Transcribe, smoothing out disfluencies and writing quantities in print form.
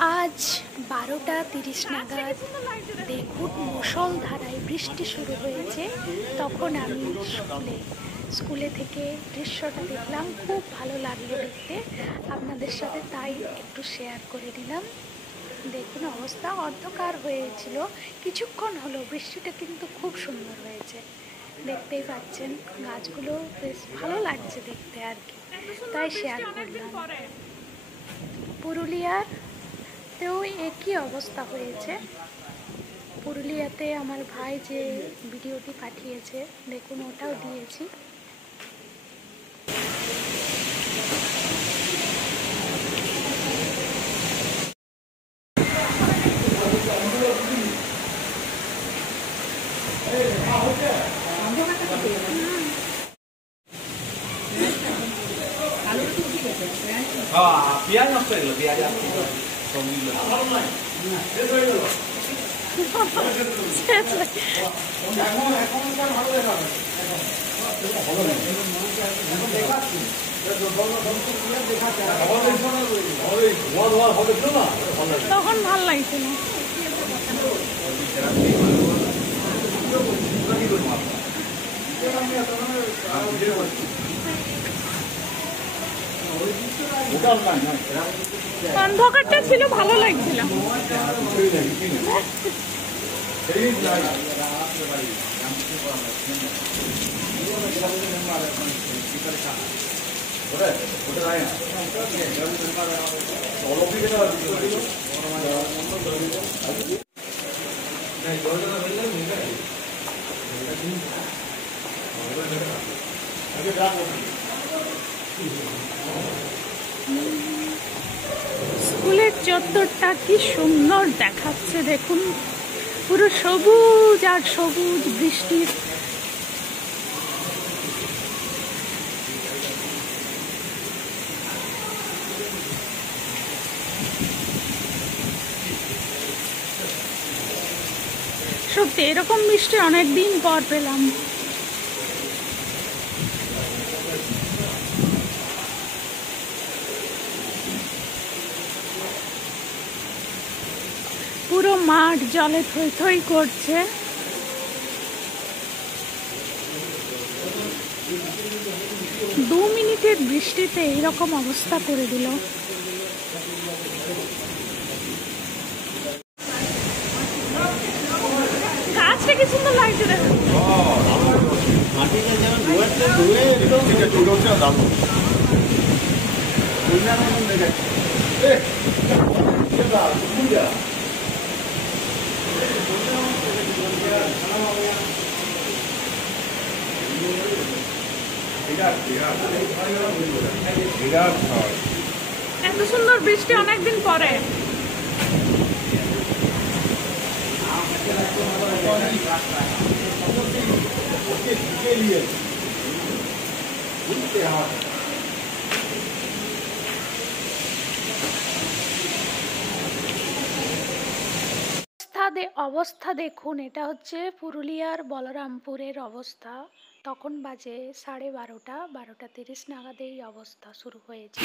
আজ 12:30 নাগাদ দেখুন মুষলধারায় বৃষ্টি শুরু হয়েছে। তখন আমি স্কুলে থেকে দৃশ্যটা দেখলাম, খুব ভালো লাগলো দেখতে। আপনাদের সাথে তাই একটু শেয়ার করে দিলাম। দেখুন অবস্থা অন্ধকার হয়েছিল, কিছুক্ষণ হলো বৃষ্টিটা কিন্তু খুব সুন্দর হয়েছে, দেখতেই পাচ্ছেন। গাছগুলো বেশ ভালো লাগছে দেখতে আর কি, তাই শেয়ার করলাম। পুরুলিয়ার তেও একই অবস্থা হয়েছে। পুরুলিয়াতে আমার ভাই যে ভিডিওটি পাঠিয়েছে, দেখুন ওটাও দিয়েছি। পেঁয়াজ নষ্ট হয়ে গেল, পেঁয়াজ তখন ভাল লাগছিল। অন্ধকারটা ছিল, ভালো লাগছিল। স্কুলের চত্বরটা কি সুন্দর দেখাচ্ছে দেখুন, পুরো সবুজ আর সবুজ। বৃষ্টির সত্যি এরকম বৃষ্টি অনেকদিন পর পেলাম। পুরো মাঠ জলে থই থই করছে। দু মিনিটের বৃষ্টিতে এইরকম অবস্থা করে দিল। গাছটা কি সুন্দর লাগছে দেখুন। এত সুন্দর বৃষ্টি অনেকদিন পরে। অবস্থা দেখুন, এটা হচ্ছে পুরুলিয়ার বলরামপুরের অবস্থা। তখন বাজে 12:30, 12:30 নাগাদ এই অবস্থা শুরু হয়েছে।